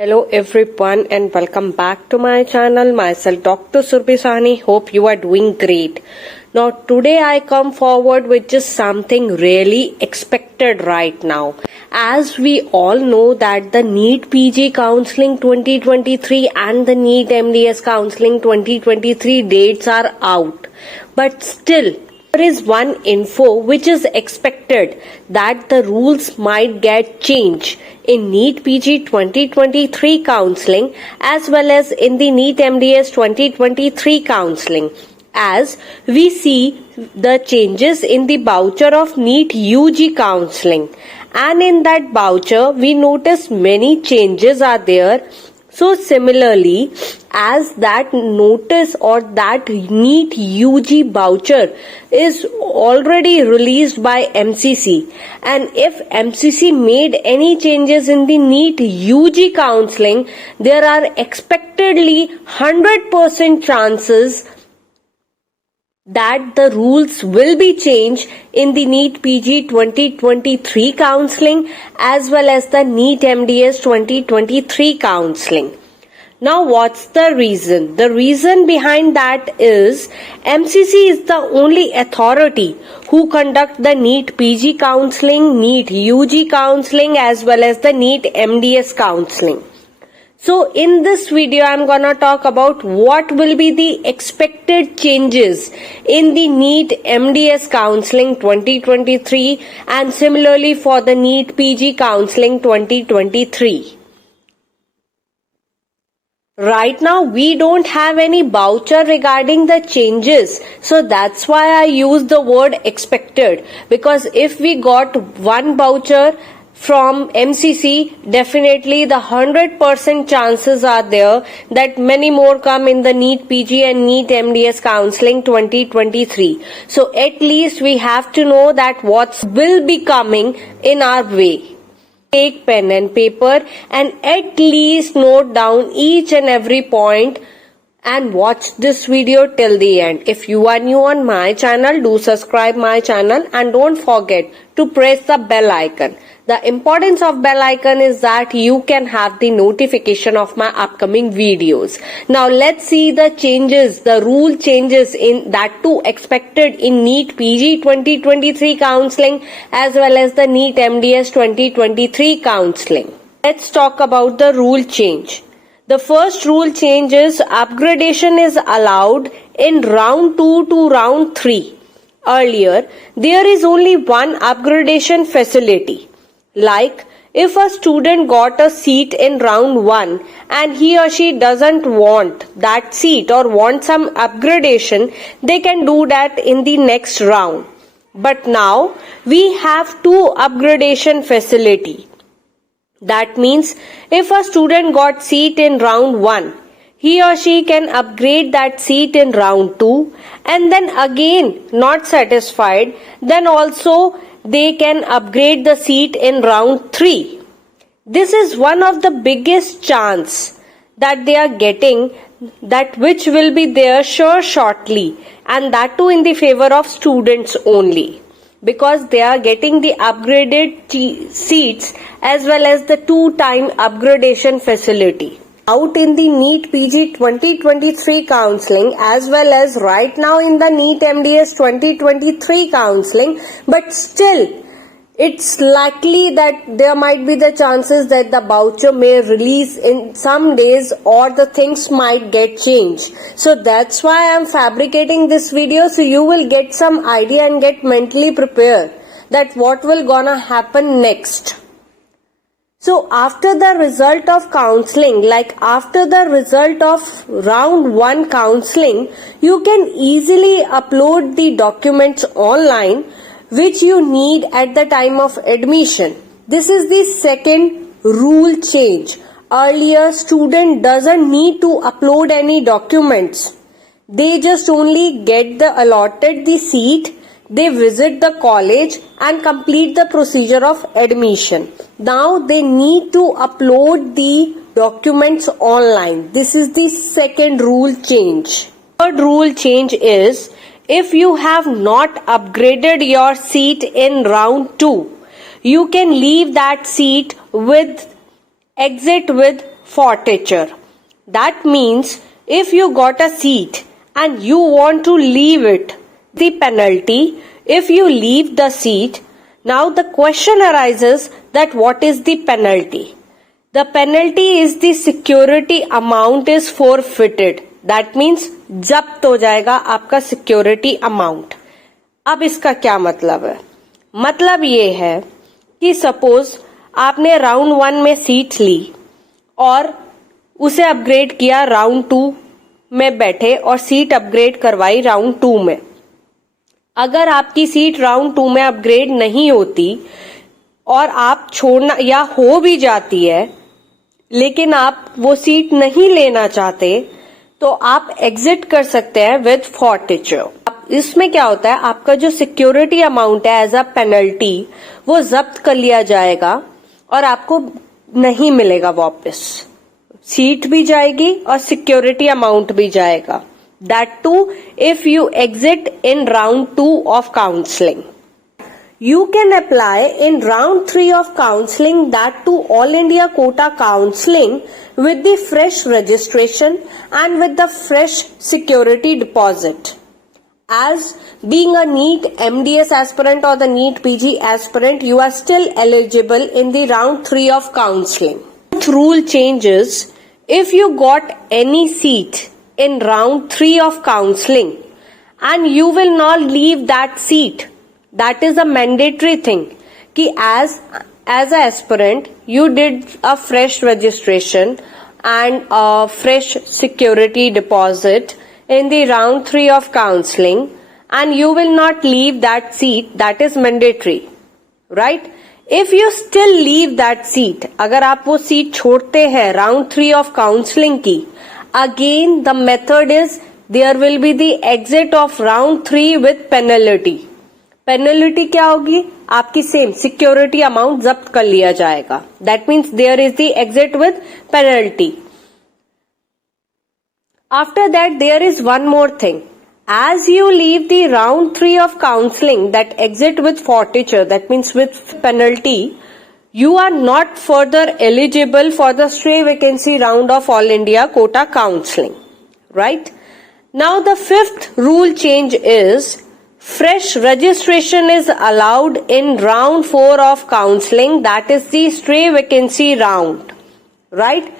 Hello everyone and welcome back to my channel. Myself Dr. Surbhi Sahni. Hope you are doing great. Now today I come forward with just something really expected right now. As we all know that the NEET PG Counseling 2023 and the NEET MDS Counseling 2023 dates are out. But still, there is one info which is expected that the rules might get changed in NEET PG 2023 counseling as well as in the NEET MDS 2023 counseling. As we see the changes in the voucher of NEET UG counseling, and in that voucher we notice many changes are there. So similarly, as that notice or that NEET UG voucher is already released by MCC, and if MCC made any changes in the NEET UG counseling, there are expectedly 100% chances that the rules will be changed in the NEET PG 2023 counseling as well as the NEET MDS 2023 counseling. Now what's the reason? The reason behind that is MCC is the only authority who conduct the NEET PG counseling, NEET UG counseling as well as the NEET MDS counseling. So in this video, I'm gonna talk about what will be the expected changes in the NEET MDS Counseling 2023 and similarly for the NEET PG Counseling 2023. Right now, we don't have any voucher regarding the changes. So that's why I use the word expected. Because if we got one voucher from MCC, definitely the 100% chances are there that many more come in the NEET PG and NEET MDS Counseling 2023. So at least we have to know that what will be coming in our way. Take pen and paper and at least note down each and every point and watch this video till the end. If you are new on my channel, do subscribe my channel and don't forget to press the bell icon. The importance of bell icon is that you can have the notification of my upcoming videos. Now let's see the changes, the rule changes in that too expected in NEET PG 2023 counseling as well as the NEET MDS 2023 counseling. Let's talk about the rule change. The first rule change is upgradation is allowed in round 2 to round 3. Earlier, there is only one upgradation facility. Like, if a student got a seat in round 1 and he or she doesn't want that seat or want some upgradation, they can do that in the next round. But now, we have two upgradation facility. That means, if a student got seat in round 1, he or she can upgrade that seat in round 2 and then again not satisfied, then also they can upgrade the seat in round 3. This is one of the biggest chance that they are getting, that which will be there sure shortly, and that too in the favor of students only, because they are getting the upgraded seats as well as the 2-time upgradation facility. Out in the NEET PG 2023 counseling as well as right now in the NEET MDS 2023 counseling, but still it's likely that there might be the chances that the voucher may release in some days or the things might get changed. So that's why I'm fabricating this video, so you will get some idea and get mentally prepared that what will gonna happen next. So after the result of counseling, like after the result of round 1 counseling, you can easily upload the documents online which you need at the time of admission. This is the second rule change. Earlier, student doesn't need to upload any documents. They just only get the allotted the seat, they visit the college and complete the procedure of admission. Now they need to upload the documents online. This is the second rule change. Third rule change is, if you have not upgraded your seat in round 2, you can leave that seat with exit with forfeiture. That means if you got a seat and you want to leave it, the penalty if you leave the seat. Now the question arises that what is the penalty? The penalty is the security amount is forfeited. That means जब्त हो जाएगा आपका security amount. अब इसका क्या मतलब है? मतलब ये है कि सपोज आपने राउंड 1 में सीट ली और उसे अपग्रेड किया, राउंड 2 में बैठे और सीट अपग्रेड करवाई राउंड 2 में. अगर आपकी सीट राउंड 2 में अपग्रेड नहीं होती और आप छोड़ना या हो भी जाती है लेकिन आप वो सीट नहीं लेना चाहते, तो आप एग्जिट कर सकते हैं विद फॉर्फिचर. इसमें क्या होता है, आपका जो सिक्योरिटी अमाउंट है एज अ पेनल्टी वो जब्त कर लिया जाएगा और आपको नहीं मिलेगा वापस. सीट भी जाएगी और सिक्योरिटी अमाउंट भी जाएगा. That too if you exit in round 2 of counseling. You can apply in round 3 of counseling, that to All India Quota Counseling, with the fresh registration and with the fresh security deposit. As being a NEET MDS aspirant or the NEET PG aspirant, you are still eligible in the round 3 of counseling. Rule changes: if you got any seat in round 3 of counseling and you will not leave that seat, that is a mandatory thing कि as an aspirant you did a fresh registration and a fresh security deposit in the round 3 of counseling and you will not leave that seat, that is mandatory, right? If you still leave that seat, अगर आप वो seat छोड़ते हैं round 3 of counseling की, again the method is there will be the exit of round 3 with penalty. Penalty क्या होगी? आपकी same security amount जब्त कर लिया जाएगा. That means there is the exit with penalty. After that there is one more thing. As you leave the round 3 of counseling, that exit with forfeiture, that means with penalty, you are not further eligible for the stray vacancy round of All India Quota Counseling, right? Now the 5th rule change is fresh registration is allowed in round 4 of counseling, that is the stray vacancy round, right?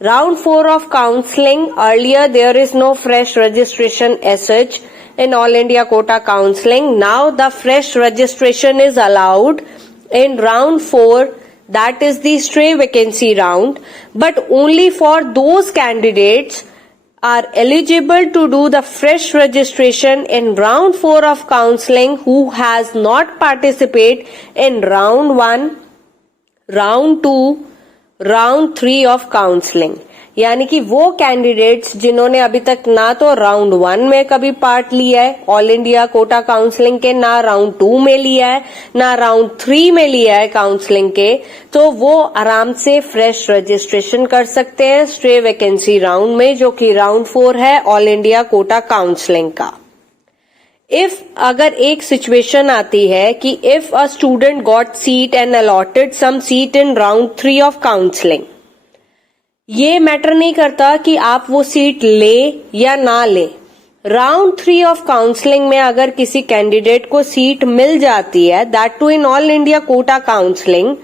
Round 4 of counseling, earlier there is no fresh registration as such in All India Quota Counseling. Now the fresh registration is allowed in round 4, that is the stray vacancy round, but only for those candidates are eligible to do the fresh registration in round 4 of counseling who has not participated in round 1, round 2, round 3 of counselling. यानी कि वो candidates जिन्होंने अभी तक ना तो round 1 में कभी पार्ट लिया है ऑल इंडिया कोटा काउंसलिंग के, ना राउंड 2 में लिया है, ना राउंड 3 में लिया है काउंसलिंग के, तो वो आराम से फ्रेश रजिस्ट्रेशन कर सकते हैं स्ट्रे वैकेंसी राउंड में, जो कि राउंड 4 है ऑल इंडिया कोटा काउंसलिंग का. इफ अगर एक सिचुएशन आती है कि if a student got seat and allotted some seat in round 3 of counselling, ये मैटर नहीं करता कि आप वो सीट ले या ना ले. राउंड 3 ऑफ काउंसलिंग में अगर किसी कैंडिडेट को सीट मिल जाती है, that too in all India quota counselling,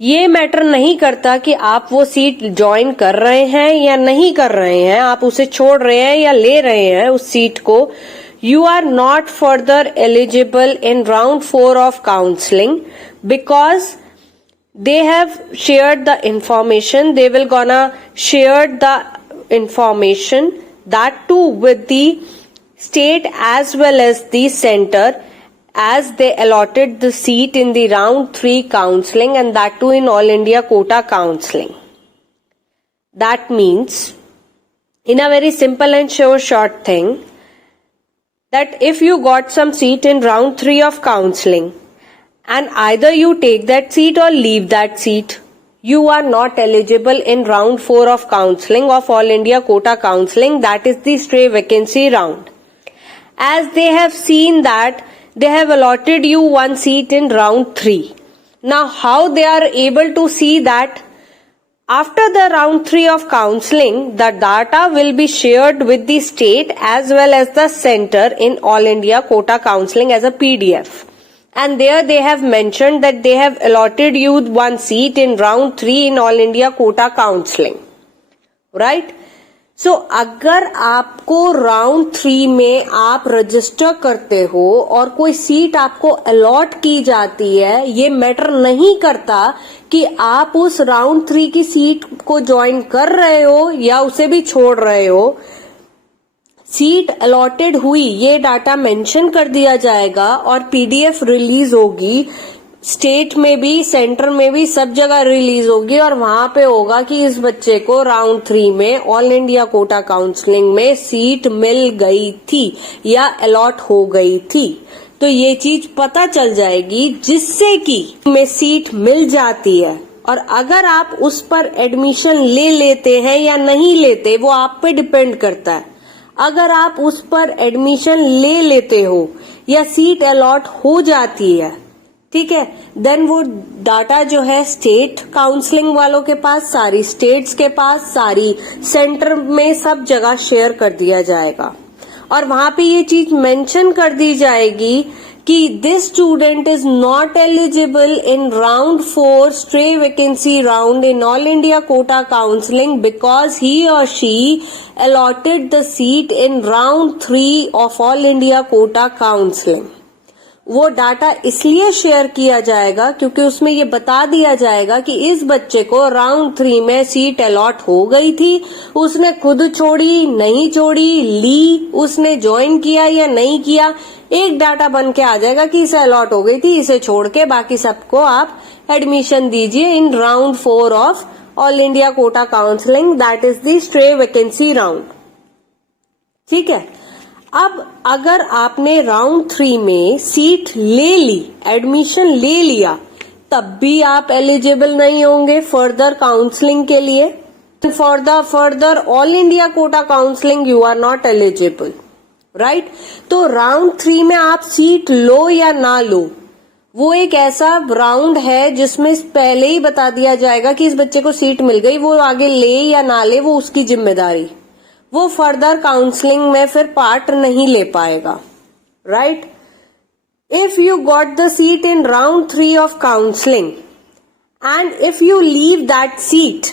ये मैटर नहीं करता कि आप वो सीट ज्वाइन कर रहे हैं या नहीं कर रहे हैं, आप उसे छोड़ रहे हैं या ले रहे हैं उस सीट को. You are not further eligible in round 4 of counseling because they have shared the information. They will gonna share the information, that too with the state as well as the center, as they allotted the seat in the round 3 counseling, and that too in All India Quota Counseling. That means, in a very simple and short thing, that if you got some seat in round 3 of counseling and either you take that seat or leave that seat, you are not eligible in round 4 of counseling of All India Quota Counseling, that is the stray vacancy round. As they have seen that they have allotted you one seat in round 3. Now how they are able to see that After the round 3 of counseling, the data will be shared with the state as well as the center in All India Quota Counseling as a PDF. And there they have mentioned that they have allotted you one seat in round 3 in All India Quota Counseling. Right? So, अगर आपको round 3 में आप register करते हो और कोई seat आपको allot की जाती है, ये मैटर नहीं करता कि आप उस राउंड 3 की सीट को ज्वाइन कर रहे हो या उसे भी छोड़ रहे हो, सीट अलॉटेड हुई ये डाटा मेंशन कर दिया जाएगा और पीडीएफ रिलीज होगी, स्टेट में भी सेंटर में भी सब जगह रिलीज होगी और वहां पे होगा कि इस बच्चे को राउंड 3 में ऑल इंडिया कोटा काउंसलिंग में सीट मिल गई थी या अलॉट हो गई थी। तो ये चीज पता चल जाएगी जिससे कि में सीट मिल जाती है और अगर आप उस पर एडमिशन ले लेते हैं या नहीं लेते वो आप पे डिपेंड करता है। अगर आप उस पर एडमिशन ले लेते हो या सीट अलॉट हो जाती है, ठीक है, देन वो डाटा जो है स्टेट काउंसलिंग वालों के पास, सारी स्टेट्स के पास, सारी सेंटर में सब जगह शेयर कर दिया जाएगा और वहां पे ये चीज मेंशन कर दी जाएगी कि this student is not eligible in round 4 stray vacancy round in all India quota counselling because he और she allotted the seat in round 3 of all India quota counselling. वो डाटा इसलिए शेयर किया जाएगा क्योंकि उसमें ये बता दिया जाएगा कि इस बच्चे को राउंड 3 में सीट अलॉट हो गई थी, उसने खुद छोड़ी, नहीं छोड़ी, ली, उसने ज्वाइन किया या नहीं किया, एक डाटा बन के आ जाएगा कि इसे अलॉट हो गई थी, इसे छोड़ के बाकी सबको आप एडमिशन दीजिए इन round 4 of all India quota counselling, that is the stray vacancy round. ठीक है, अब अगर आपने राउंड 3 में सीट ले ली, एडमिशन ले लिया, तब भी आप एलिजिबल नहीं होंगे फर्दर काउंसलिंग के लिए। For the further all India quota counselling you are not eligible, right. तो राउंड 3 में आप सीट लो या ना लो, वो एक ऐसा राउंड है जिसमें पहले ही बता दिया जाएगा कि इस बच्चे को सीट मिल गई, वो आगे ले या ना ले वो उसकी जिम्मेदारी, वो फर्दर काउंसलिंग में फिर पार्ट नहीं ले पाएगा, right. If you got the seat in round 3 of counselling and if you leave that seat,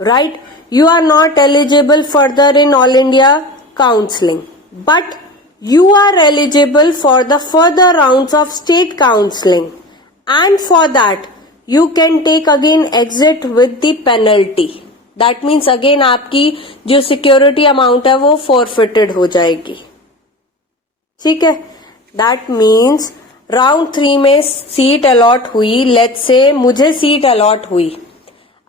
right, you are not eligible further in all India counseling, but you are eligible for the further rounds of state counseling, and for that you can take again exit with the penalty. That means again आपकी जो security amount है वो forfeited हो जाएगी, ठीक है। That means round 3 में seat allot हुई, लेट्स से मुझे सीट अलॉट हुई,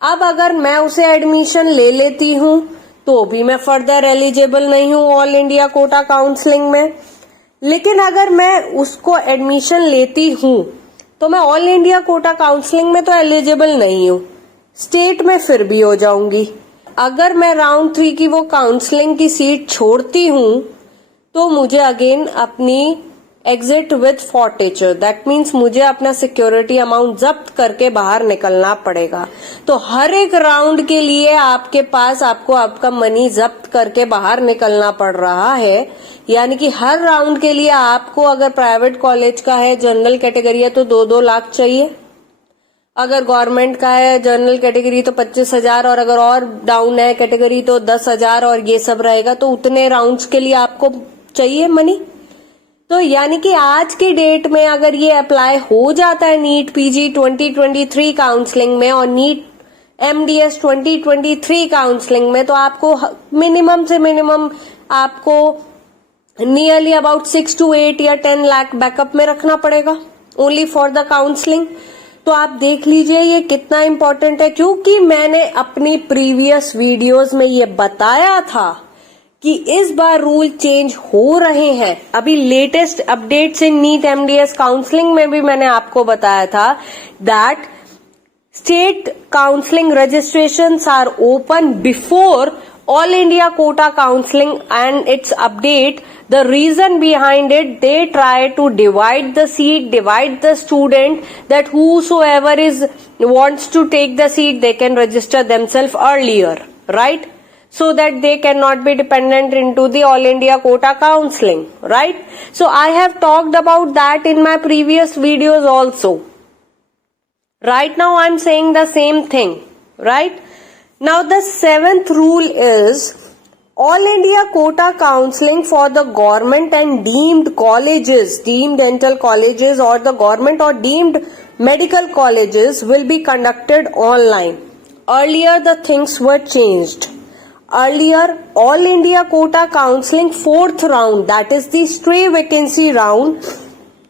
अब अगर मैं उसे एडमिशन ले लेती हूं तो भी मैं फर्दर एलिजिबल नहीं हूं ऑल इंडिया कोटा काउंसलिंग में। लेकिन अगर मैं उसको एडमिशन लेती हूं तो मैं ऑल इंडिया कोटा काउंसलिंग में तो एलिजिबल नहीं हूं, स्टेट में फिर भी हो जाऊंगी। अगर मैं राउंड 3 की वो काउंसलिंग की सीट छोड़ती हूं तो मुझे अगेन अपनी एग्जिट विथ फॉर्टेचर, दैट मीन्स मुझे अपना सिक्योरिटी अमाउंट जब्त करके बाहर निकलना पड़ेगा। तो हर एक राउंड के लिए आपके पास आपको आपका मनी जब्त करके बाहर निकलना पड़ रहा है, यानी कि हर राउंड के लिए आपको, अगर प्राइवेट कॉलेज का है, जनरल कैटेगरी है तो 2-2 लाख चाहिए, अगर गवर्नमेंट का है जनरल कैटेगरी तो 25,000, और अगर और डाउन है कैटेगरी तो 10,000, और ये सब रहेगा, तो उतने राउंड्स के लिए आपको चाहिए मनी। तो यानी कि आज की डेट में अगर ये अप्लाई हो जाता है नीट पीजी 2023 काउंसलिंग में और नीट एमडीएस 2023 काउंसलिंग में, तो आपको मिनिमम से मिनिमम आपको नियरली अबाउट 6 to 8 या 10 लाख बैकअप में रखना पड़ेगा ओनली फॉर द काउंसलिंग। तो आप देख लीजिए ये कितना इंपॉर्टेंट है, क्योंकि मैंने अपनी प्रीवियस वीडियोस में ये बताया था कि इस बार रूल चेंज हो रहे हैं। अभी latest updates in NEET MDS counselling में भी मैंने आपको बताया था that state counselling registrations are open before All India Quota Counseling and its update, the reason behind it, they try to divide the seat, divide the student, that whosoever wants to take the seat, they can register themselves earlier, right? So that they cannot be dependent into the All India Quota Counseling, right? So I have talked about that in my previous videos also. Right now I'm saying the same thing, right? Now the seventh rule is All India Quota Counseling for the government and deemed colleges, deemed dental colleges or the government or deemed medical colleges will be conducted online. Earlier the things were changed. Earlier, All India Quota Counseling fourth round, that is the stray vacancy round,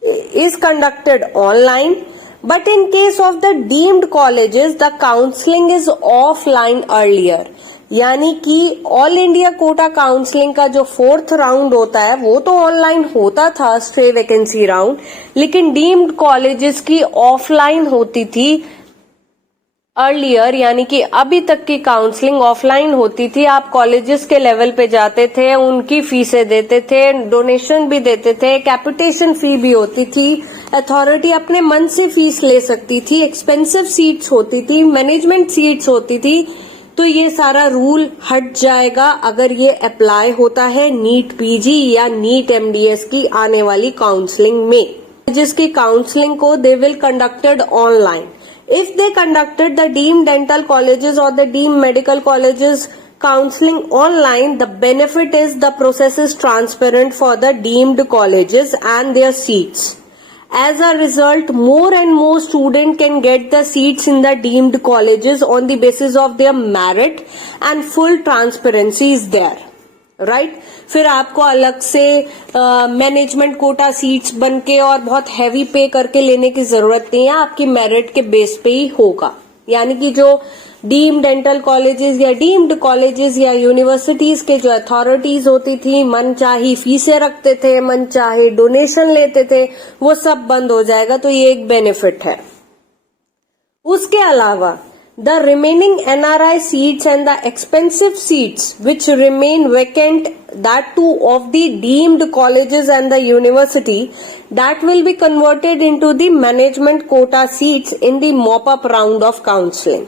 is conducted online. But in case of the deemed colleges, the counseling is offline earlier. यानी कि all India quota counselling का जो fourth round होता है वो तो online होता था, स्ट्रे वैकेंसी राउंड, लेकिन डीम्ड कॉलेजेस की ऑफलाइन होती थी अर्लियर, यानी कि अभी तक की काउंसलिंग ऑफलाइन होती थी. आप कॉलेजेस के लेवल पे जाते थे, उनकी फीसें देते थे, डोनेशन भी देते थे, कैपिटेशन फी भी होती थी, अथॉरिटी अपने मन से फीस ले सकती थी, एक्सपेंसिव सीट्स होती थी, मैनेजमेंट सीट्स होती थी. तो ये सारा रूल हट जाएगा अगर ये अप्लाई होता है नीट पीजी या नीट एमडीएस की आने वाली काउंसलिंग में, जिसकी काउंसलिंग को they will conducted online. If they conducted the deemed dental colleges or the deemed medical colleges counseling online, the benefit is the process is transparent for the deemed colleges and their seats. As a result, more and more students can get the seats in the deemed colleges on the basis of their merit and full transparency is there. Right फिर आपको अलग से management quota seats बनके और बहुत heavy पे करके लेने की जरूरत नहीं है, आपकी मेरिट के बेस पे ही होगा. यानी कि जो डीम्ड डेंटल कॉलेजेस या डीम्ड कॉलेजेस या यूनिवर्सिटीज के जो अथॉरिटीज होती थी, मन चाही फीसें रखते थे, मन चाहे डोनेशन लेते थे, वो सब बंद हो जाएगा. तो ये एक बेनिफिट है. उसके अलावा the remaining NRI seats and the expensive seats which remain vacant, that too of the deemed colleges and the university, that will be converted into the management quota seats in the mop-up round of counseling.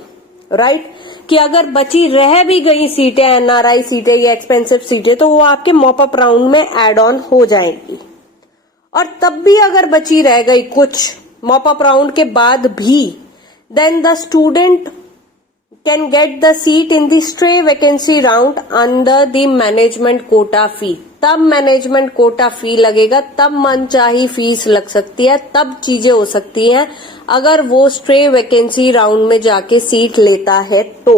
Right? कि अगर बची रह भी गई सीटें, NRI सीटें या expensive सीटें, तो वो आपके मॉपअप राउंड में एड ऑन हो जाएंगी. और तब भी अगर बची रह गई कुछ मॉपअप राउंड के बाद भी, then the student can get the seat in the stray vacancy round under the management quota fee. तब मैनेजमेंट कोटा फी लगेगा, तब मनचाही फीस लग सकती है, तब चीजें हो सकती हैं अगर वो स्ट्रे वैकेंसी राउंड में जाके सीट लेता है तो,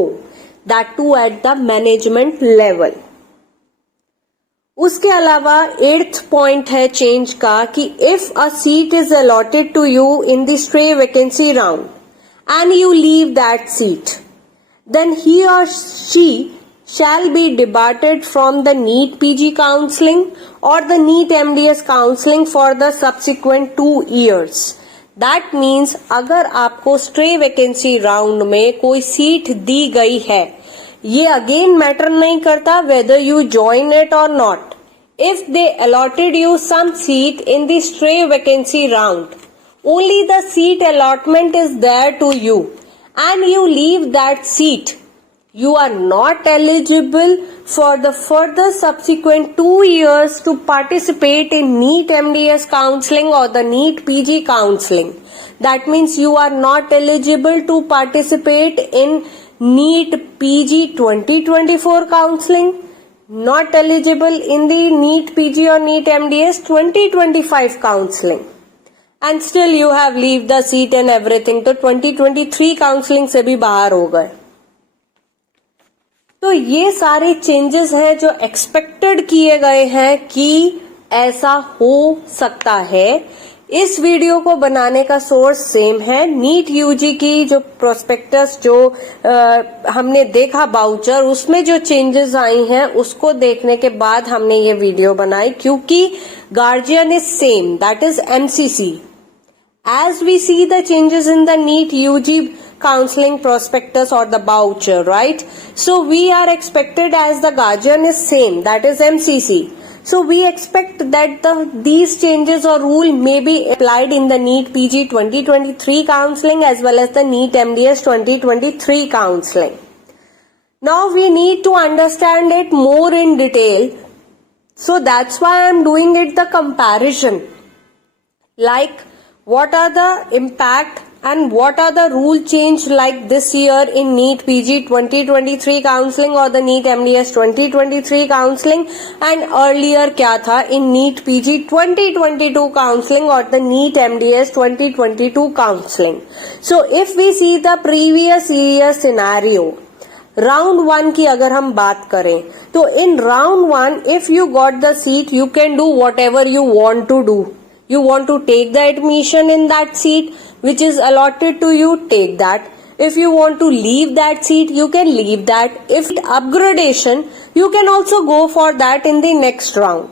that too at the management level. उसके अलावा 8th पॉइंट है चेंज का कि if a seat is allotted to you in the stray vacancy round and you leave that seat, then he or she shall be debarred from the NEET PG counseling or the NEET MDS counseling for the subsequent 2 years. That means अगर आपको stray vacancy round में कोई seat दी गई है, ये again matter नहीं करता whether you join it or not. If they allotted you some seat in the stray vacancy round, only the seat allotment is there to you and you leave that seat, you are not eligible for the further subsequent 2 years to participate in NEET MDS counseling or the NEET PG counseling. That means you are not eligible to participate in NEET PG 2024 counseling, not eligible in the NEET PG or NEET MDS 2025 counseling. And still you have leave the seat and everything. तो 2023 counselling से भी बाहर हो गए. तो ये सारे changes हैं जो एक्सपेक्टेड किए गए हैं कि ऐसा हो सकता है. इस वीडियो को बनाने का सोर्स सेम है, नीट यूजी की जो प्रोस्पेक्टस जो हमने देखा बाउचर, उसमें जो चेंजेस आई हैं उसको देखने के बाद हमने ये वीडियो बनाई. क्योंकि guardian is same, that is MCC. As we see the changes in the NEET UG counseling prospectus or the voucher, right? So we are expected as the guardian is same, that is MCC. So we expect that these changes or rule may be applied in the NEET PG 2023 counseling as well as the NEET MDS 2023 counseling. Now we need to understand it more in detail. So that's why I'm doing it the comparison. Like what are the impact and what are the rule change like this year in NEET PG 2023 counseling or the NEET MDS 2023 counseling and earlier क्या था in NEET PG 2022 counseling or the NEET MDS 2022 counseling. So if we see the previous year scenario, round 1 की अगर हम बात करें तो in round 1 if you got the seat you can do whatever you want to do. You want to take the admission in that seat which is allotted to you, take that. If you want to leave that seat, you can leave that. If upgradation, you can also go for that in the next round,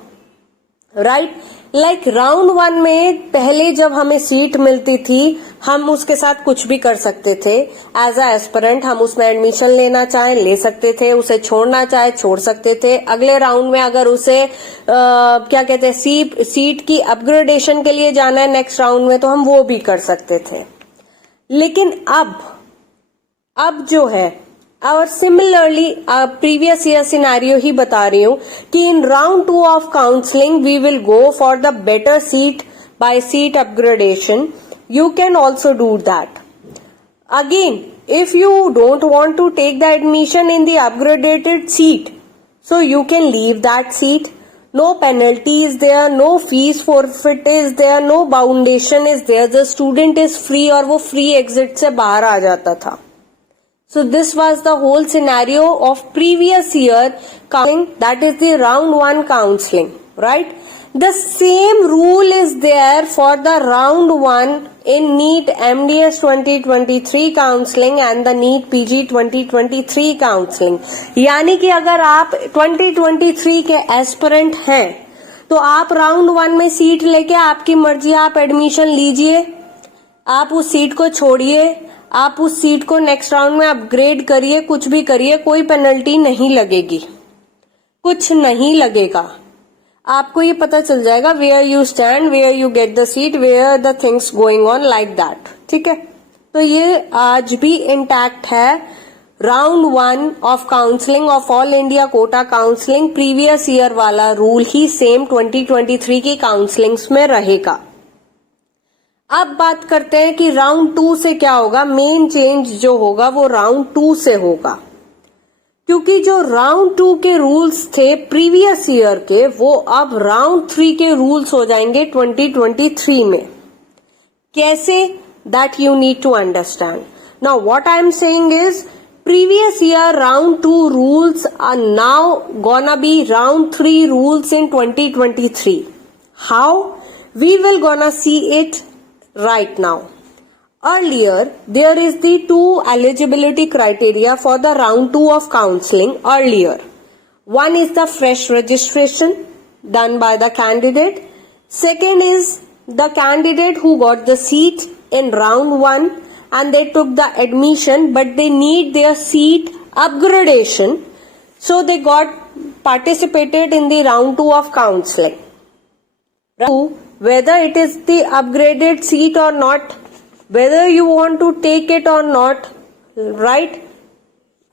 right? Like round 1 में पहले जब हमें seat मिलती थी हम उसके साथ कुछ भी कर सकते थे. एज अ एस्पिरेंट हम उसमें एडमिशन लेना चाहे ले सकते थे, उसे छोड़ना चाहे छोड़ सकते थे. अगले राउंड में अगर उसे क्या कहते हैं सीट की अपग्रेडेशन के लिए जाना है नेक्स्ट राउंड में तो हम वो भी कर सकते थे. लेकिन अब जो है और सिमिलरली प्रीवियस ईयर सिनेरियो ही बता रही हूं कि in round 2 of counselling we will go for the better seat by seat upgradation. You can also do that. Again, if you don't want to take the admission in the upgraded seat, so you can leave that seat. No penalty is there, no fees forfeit is there, no foundation is there. The student is free और वो free exit से बाहर आ जाता था. So this was the whole scenario of previous year counseling, that is the round 1 counseling, right? The same rule is there for the round 1 in NEET MDS 2023 counseling and the NEET PG 2023 counseling. यानी कि अगर आप 2023 के aspirant हैं तो आप round 1 में seat लेके आपकी मर्जी आप एडमिशन लीजिए, आप उस सीट को छोड़िए, आप उस सीट को नेक्स्ट राउंड में अपग्रेड करिए, कुछ भी करिए, कोई पेनल्टी नहीं लगेगी, कुछ नहीं लगेगा. आपको ये पता चल जाएगा where you stand, where you get the seat, where the things going on like that. ठीक है, तो ये आज भी इंटैक्ट है. Round 1 of counselling of all India quota counselling previous year वाला रूल ही सेम 2023 की काउंसलिंग्स में रहेगा. अब बात करते हैं कि राउंड 2 से क्या होगा. मेन चेंज जो होगा वो राउंड 2 से होगा, क्योंकि जो राउंड 2 के रूल्स थे प्रीवियस ईयर के वो अब राउंड 3 के रूल्स हो जाएंगे 2023 में. कैसे, that you need to understand. Now what I am saying is previous year round 2 rules are now gonna be round 3 rules in 2023. How? We will gonna see it right now. Earlier, there is the 2 eligibility criteria for the round 2 of counseling earlier. One is the fresh registration done by the candidate. Second is the candidate who got the seat in round 1 and they took the admission but they need their seat upgradation. So they got participated in the round 2 of counseling. Whether it is the upgraded seat or not, whether you want to take it or not, right?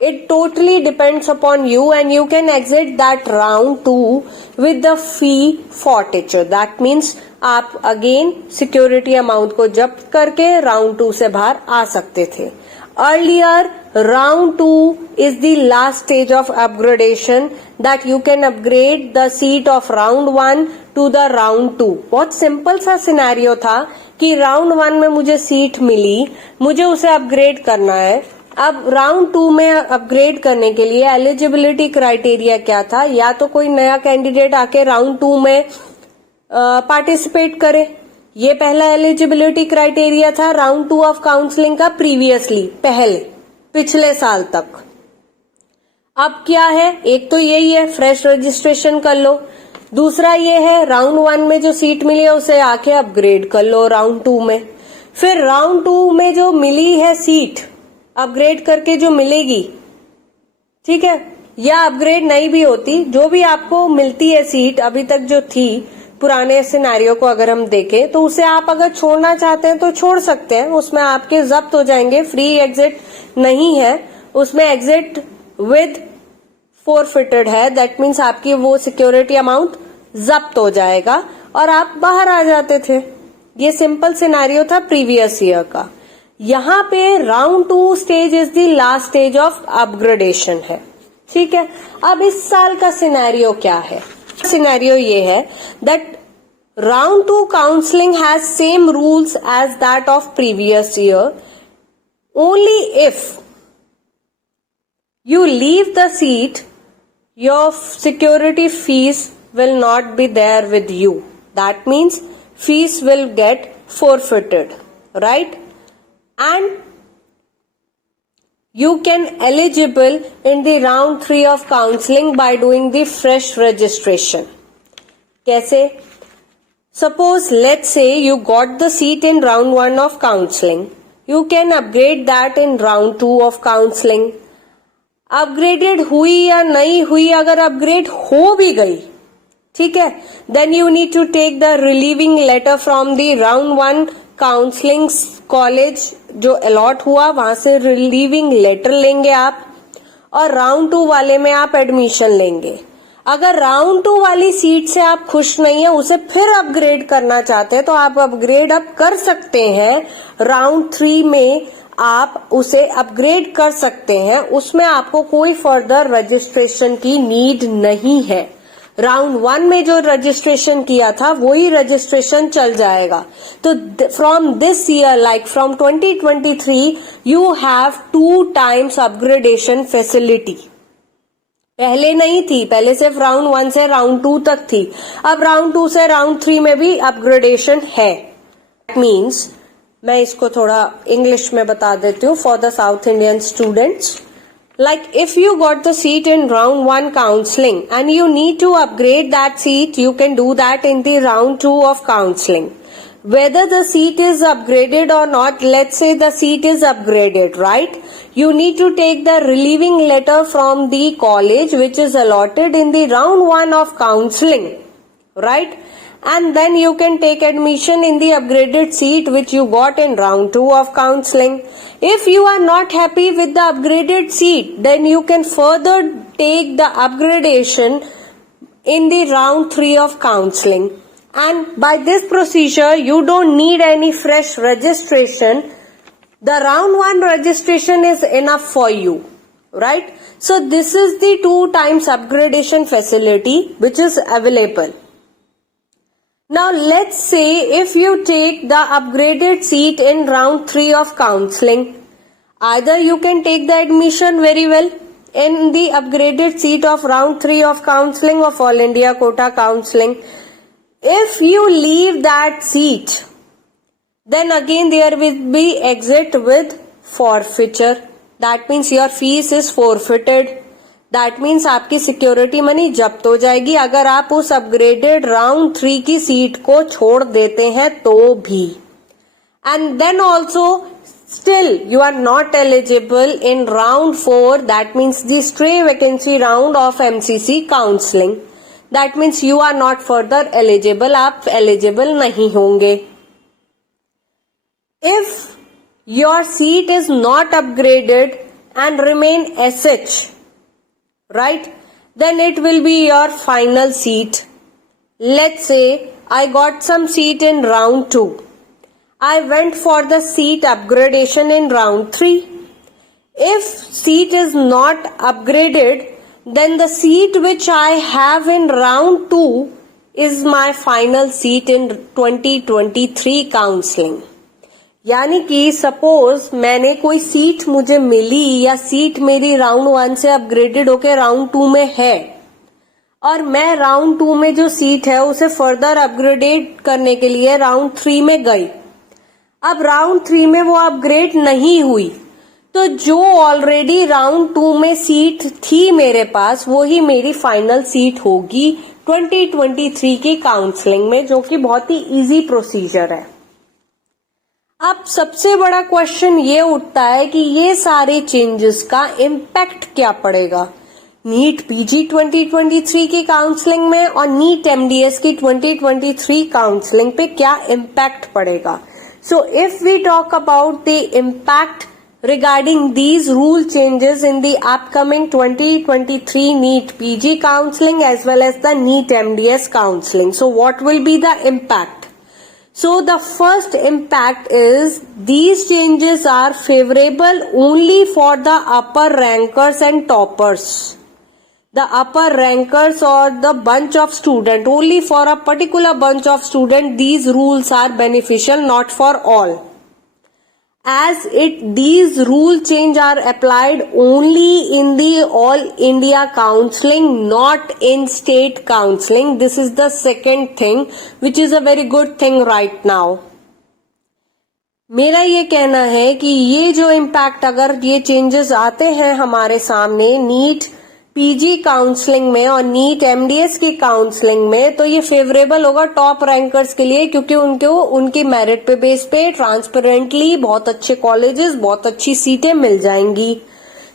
It totally depends upon you and you can exit that round 2 with the fee forfeiture. That means आप again security amount को जब्त करके round 2 से बाहर आ सकते थे. Earlier round 2 is the last stage of upgradation that you can upgrade the seat of round 1 to the round 2. बहुत सिंपल सा सिनेरियो था कि राउंड 1 में मुझे सीट मिली, मुझे उसे अपग्रेड करना है. अब राउंड 2 में अपग्रेड करने के लिए एलिजिबिलिटी क्राइटेरिया क्या था, या तो कोई नया कैंडिडेट आके राउंड 2 में पार्टिसिपेट करे, ये पहला एलिजिबिलिटी क्राइटेरिया था राउंड 2 ऑफ काउंसलिंग का प्रीवियसली, पिछले साल तक. अब क्या है, एक तो यही है फ्रेश रजिस्ट्रेशन कर लो, दूसरा ये है राउंड 1 में जो सीट मिली है उसे आके अपग्रेड कर लो राउंड 2 में. फिर राउंड 2 में जो मिली है सीट अपग्रेड करके जो मिलेगी, ठीक है, या अपग्रेड नहीं भी होती, जो भी आपको मिलती है सीट अभी तक जो थी पुराने सिनेरियो को अगर हम देखें, तो उसे आप अगर छोड़ना चाहते हैं तो छोड़ सकते हैं, उसमें आपके जब्त हो जाएंगे। फ्री एग्जिट नहीं है, उसमें एग्जिट विद फोरफिटेड है, दैट मीन्स आपकी वो सिक्योरिटी अमाउंट जब्त हो जाएगा और आप बाहर आ जाते थे। ये सिंपल सिनेरियो था प्रीवियस ईयर का। यहाँ पे round 2 stage is the last stage of upgradation है, ठीक है। अब इस साल का सिनेरियो क्या है? सिनेरियो ये है that round 2 counselling has same rules as that of previous year, only if you leave the seat, your security fees will not be there with you. That means fees will get forfeited, right? And you can eligible in the round 3 of counseling by doing the fresh registration. कैसे? Suppose let's say you got the seat in round 1 of counseling. You can upgrade that in round 2 of counseling. Upgraded हुई या नहीं हुई, अगर upgrade हो भी गई, ठीक है, then you need to take the relieving letter from the round 1 counselling college जो अलॉट हुआ, वहां से रिलीविंग लेटर लेंगे आप, और राउंड 2 वाले में आप एडमिशन लेंगे। अगर राउंड 2 वाली सीट से आप खुश नहीं है, उसे फिर अपग्रेड करना चाहते हैं, तो आप अपग्रेड अप कर सकते हैं। राउंड 3 में आप उसे अपग्रेड कर सकते हैं, उसमें आपको कोई फर्दर रजिस्ट्रेशन की नीड नहीं है। राउंड 1 में जो रजिस्ट्रेशन किया था वही रजिस्ट्रेशन चल जाएगा। तो from this year, like from 2023, you have 2 times upgradation facility. पहले नहीं थी, पहले सिर्फ राउंड 1 से राउंड 2 तक थी, अब राउंड 2 से राउंड 3 में भी अपग्रेडेशन है। दैट मीन्स, मैं इसको थोड़ा इंग्लिश में बता देती हूँ for the south Indian students. Like if you got the seat in round 1 counseling and you need to upgrade that seat, you can do that in the round 2 of counseling. Whether the seat is upgraded or not, let's say the seat is upgraded, right? You need to take the relieving letter from the college which is allotted in the round 1 of counseling, right? And then you can take admission in the upgraded seat which you got in round 2 of counseling. If you are not happy with the upgraded seat, then you can further take the upgradation in the round 3 of counseling. And by this procedure, you don't need any fresh registration. The round 1 registration is enough for you, right? So this is the 2 times upgradation facility which is available. Now let's say if you take the upgraded seat in round 3 of counseling, either you can take the admission very well in the upgraded seat of round 3 of counseling of All India Quota Counseling. If you leave that seat, then again there will be exit with forfeiture. That means your fees is forfeited. That means आपकी security money जब्त हो जाएगी अगर आप उस upgraded round 3 की seat को छोड़ देते हैं तो भी। And then also still you are not eligible in round 4, that means the stray vacancy round of MCC counselling. That means you are not further eligible, आप एलिजिबल नहीं होंगे। If your seat is not upgraded and remain SH, right, then it will be your final seat. Let's say I got some seat in round 2. I went for the seat upgradation in round 3. If seat is not upgraded, then the seat which I have in round 2 is my final seat in 2023 counseling. यानी कि suppose मैंने कोई seat मुझे मिली या seat मेरी round 1 से upgraded होके round 2 में है और मैं राउंड 2 में जो सीट है उसे फर्दर अपग्रेडेड करने के लिए राउंड 3 में गई। अब राउंड 3 में वो अपग्रेड नहीं हुई, तो जो ऑलरेडी राउंड 2 में सीट थी मेरे पास वही मेरी फाइनल सीट होगी 2023 की काउंसलिंग में, जो कि बहुत ही इजी प्रोसीजर है। अब सबसे बड़ा क्वेश्चन ये उठता है कि ये सारे चेंजेस का इम्पैक्ट क्या पड़ेगा नीट पीजी 2023 की काउंसलिंग में और नीट एमडीएस की 2023 काउंसलिंग पे क्या इम्पैक्ट पड़ेगा. So if we talk about the impact regarding these rule changes in the upcoming 2023 NEET PG counseling as well as the NEET MDS counseling. So what will be the impact? So the first impact is these changes are favorable only for the upper rankers and toppers. The upper rankers or the bunch of student, only for a particular bunch of student these rules are beneficial, not for all. As these rule change are applied only in the all India counseling, not in state counseling. This is the second thing, which is a very good thing right now. मेरा ये कहना है कि ये जो impact अगर ये changes आते हैं हमारे सामने नीट पीजी काउंसलिंग में और नीट एमडीएस की काउंसलिंग में, तो ये फेवरेबल होगा टॉप रैंकर्स के लिए, क्योंकि उनकी मेरिट पे बेस पे ट्रांसपेरेंटली बहुत अच्छे कॉलेजेस, बहुत अच्छी सीटें मिल जाएंगी.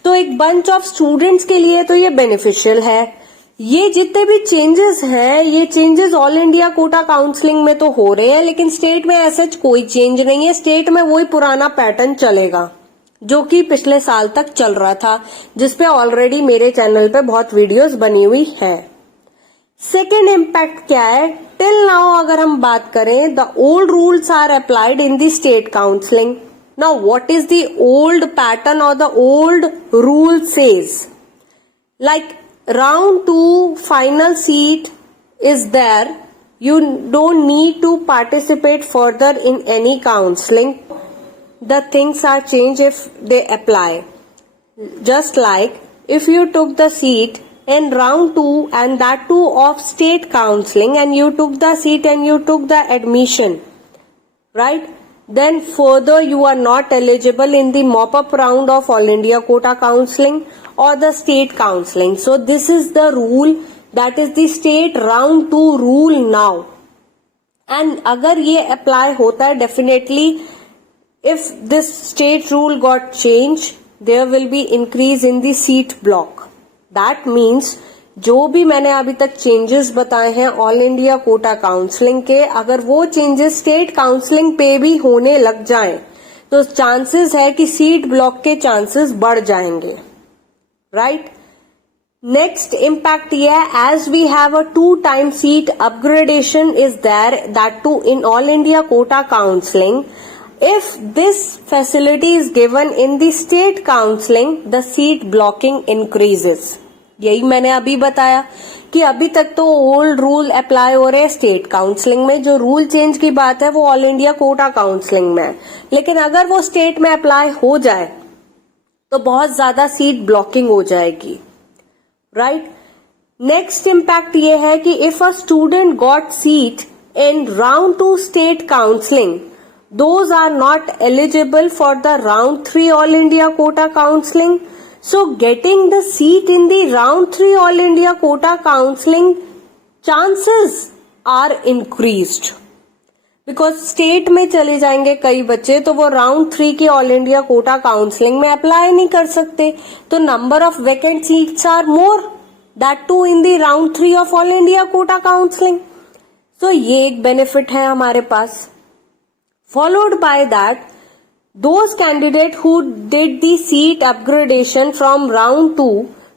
तो एक बंच ऑफ स्टूडेंट्स के लिए तो ये बेनिफिशियल है. ये जितने भी चेंजेस हैं, ये changes all India quota counselling में तो हो रहे हैं, लेकिन स्टेट में ऐसा कोई चेंज नहीं है. स्टेट में वही पुराना पैटर्न चलेगा जो कि पिछले साल तक चल रहा था, जिसपे ऑलरेडी मेरे चैनल पे बहुत वीडियोस बनी हुई है. सेकेंड इम्पैक्ट क्या है? टिल नाउ अगर हम बात करें, the old rules are applied in the state counselling. Now what is the old pattern और the old rule says? Like round 2 final seat is there, you don't need to participate further in any counseling. The things are changed if they apply. Just like if you took the seat in round 2 and that too of state counseling, and you took the seat and you took the admission, right? Then further you are not eligible in the mop-up round of All India Quota Counseling or the state counseling. So this is the rule, that is the state round 2 rule now. And अगर ये apply होता है, definitely if this state rule got changed, there will be increase in the seat block. That means जो भी मैंने अभी तक changes बताए हैं ऑल इंडिया कोटा काउंसलिंग के, अगर वो चेंजेस स्टेट काउंसलिंग पे भी होने लग जाएं, तो चांसेस है कि सीट ब्लॉक के चांसेस बढ़ जाएंगे, राइट? नेक्स्ट इम्पैक्ट ये है, as we have a 2 time seat upgradation is there, that too in all India quota counselling. If this facility is given in the state counseling, the seat blocking increases. यही मैंने अभी बताया कि अभी तक तो ओल्ड रूल अप्लाई हो रहे हैं स्टेट काउंसलिंग में. जो रूल चेंज की बात है वो ऑल इंडिया कोटा काउंसलिंग में है, लेकिन अगर वो स्टेट में अप्लाई हो जाए तो बहुत ज्यादा सीट ब्लॉकिंग हो जाएगी, राइट? नेक्स्ट इम्पैक्ट ये है कि if a student got seat in round 2 state counselling, those are not eligible for the round 3 all India quota counseling. So getting the seat in the round 3 all India quota counseling chances are increased, because state में चले जाएंगे कई बच्चे, तो वो round 3 की all India quota counseling में apply नहीं कर सकते, तो number of vacant seats are more, that too in the round 3 of all India quota counseling. So ये एक benefit है हमारे पास. Followed by that, those candidates who did the seat upgradation from round 2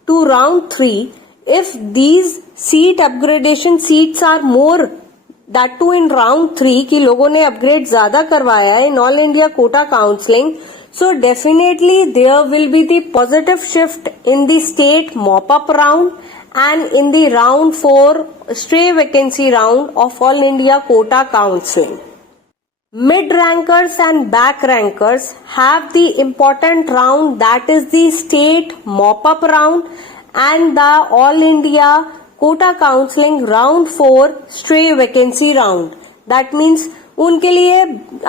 to round 3, if these seat upgradation seats are more, that too in round 3 कि लोगों ने upgrade ज्यादा करवाया है in all India quota counseling, so definitely there will be the positive shift in the state mop-up round and in the round 4 stray vacancy round of all India quota counseling. Mid rankers and back rankers have the important round, that is the state mop-up round and the all India quota counseling round 4 stray vacancy round. That means उनके लिए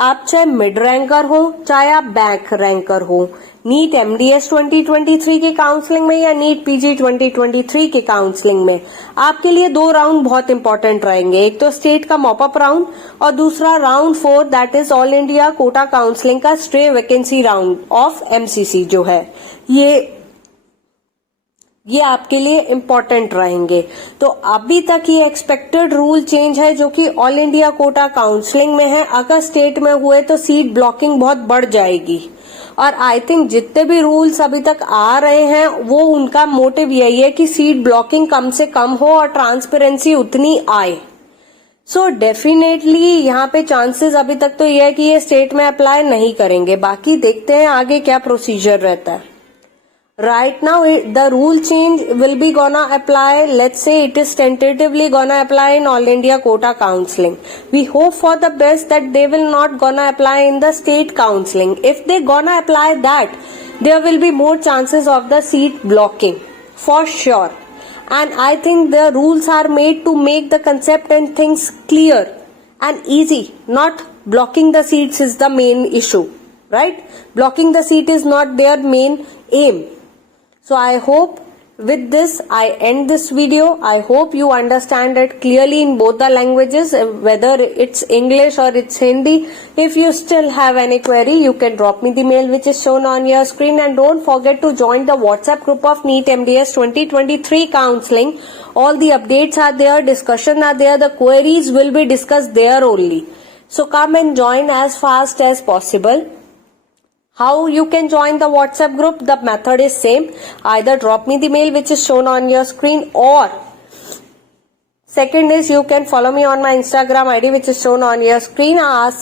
आप चाहे mid ranker हो चाहे आप back ranker हो, NEET MDS 2023 के counselling में या नीट PG 2023 के काउंसलिंग में आपके लिए 2 राउंड बहुत इंपॉर्टेंट रहेंगे। एक तो स्टेट का मॉपअप राउंड और दूसरा round 4 that is all India quota counselling का stray vacancy round of MCC जो है ये आपके लिए इम्पोर्टेंट रहेंगे। तो अभी तक ये एक्सपेक्टेड रूल चेंज है जो कि ऑल इंडिया कोटा काउंसलिंग में है। अगर स्टेट में हुए तो सीट ब्लॉकिंग बहुत बढ़ जाएगी और आई थिंक जितने भी रूल्स अभी तक आ रहे हैं वो उनका मोटिव यही है कि सीट ब्लॉकिंग कम से कम हो और ट्रांसपेरेंसी उतनी आए। सो डेफिनेटली यहाँ पे चांसेस अभी तक तो ये है कि ये स्टेट में अप्लाई नहीं करेंगे। बाकी देखते हैं आगे क्या प्रोसीजर रहता है। Right now, the rule change will be gonna apply. Let's say it is tentatively gonna apply in All India Quota Counseling. We hope for the best that they will not gonna apply in the state counseling. If they gonna apply that, there will be more chances of the seat blocking for sure. And I think the rules are made to make the concept and things clear and easy. Not blocking the seats is the main issue, right? Blocking the seat is not their main aim. So I hope with this I end this video. I hope you understand it clearly in both the languages, whether it's English or it's Hindi. If you still have any query, you can drop me the mail which is shown on your screen, and don't forget to join the WhatsApp group of NEET MDS 2023 counseling. All the updates are there, discussion are there, the queries will be discussed there only. So come and join as fast as possible. How you can join the WhatsApp group? The method is same. Either drop me the mail which is shown on your screen, or second is you can follow me on my Instagram ID which is shown on your screen. Ask